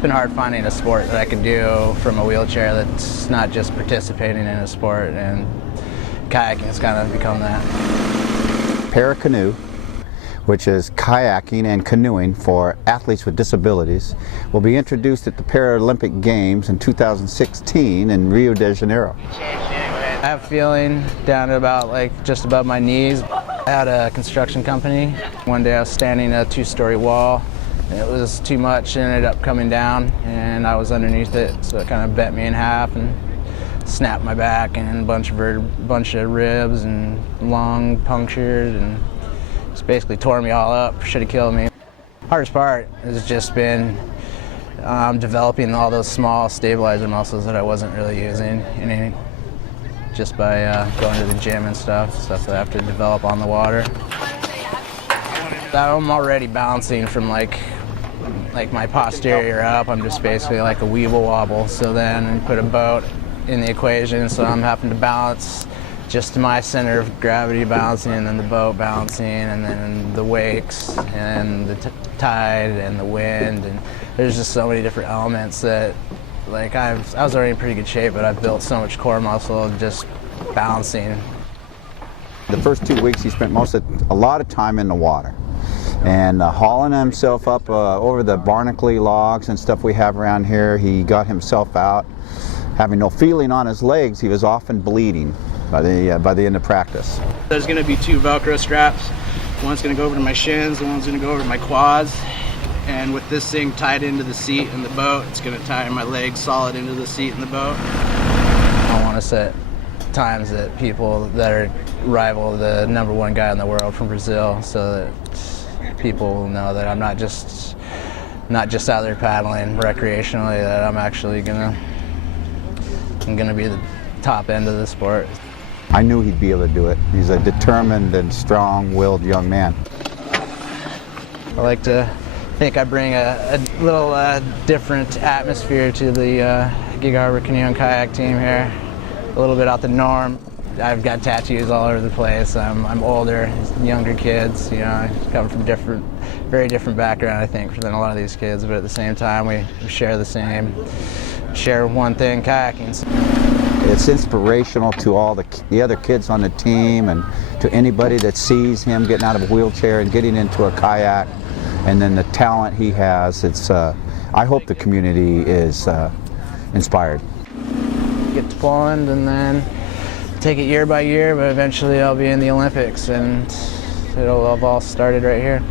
been hard finding a sport that I can do from a wheelchair that's not just participating in a sport, and kayaking has kind of become that. Paracanoe, which is kayaking and canoeing for athletes with disabilities, will be introduced at the Paralympic Games in 2016 in Rio de Janeiro. I have feeling down to about just above my knees. I had a construction company. One day I was standing at a 2-story wall. It was too much and ended up coming down, and I was underneath it, so it kind of bent me in half and snapped my back, and a bunch of ribs and lung punctured, and just basically tore me all up. Should have killed me. Hardest part has just been developing all those small stabilizer muscles that I wasn't really using just by going to the gym and stuff that I have to develop on the water. I'm already bouncing from like my posterior up. I'm just basically like a weeble wobble. So then you put a boat in the equation, so I'm having to balance just to my center of gravity bouncing, and then the boat bouncing, and then the wakes, and the tide, and the wind, and there's just so many different elements that I was already in pretty good shape, but I've built so much core muscle just bouncing. The first 2 weeks he spent a lot of time in the water and hauling himself up over the barnacle logs and stuff we have around here. He got himself out, having no feeling on his legs. He was often bleeding by the end of practice. There's going to be 2 Velcro straps. One's going to go over to my shins, and one's going to go over to my quads. And with this thing tied into the seat in the boat, it's going to tie my legs solid into the seat in the boat. I want to set times that people that are rival the #1 guy in the world from Brazil, so that people know that I'm not just out there paddling recreationally, that I'm actually gonna be the top end of the sport. I knew he'd be able to do it. He's a determined and strong-willed young man. I like to think I bring a little different atmosphere to the Gig Harbor Canoe and Kayak team here. A little bit out the norm. I've got tattoos all over the place. I'm older, younger kids. I come from very different background, I think, than a lot of these kids. But at the same time, we share one thing, kayaking. It's inspirational to all the other kids on the team, and to anybody that sees him getting out of a wheelchair and getting into a kayak, and then the talent he has. I hope the community is inspired. Get to Poland and then take it year by year, but eventually I'll be in the Olympics, and it'll have all started right here.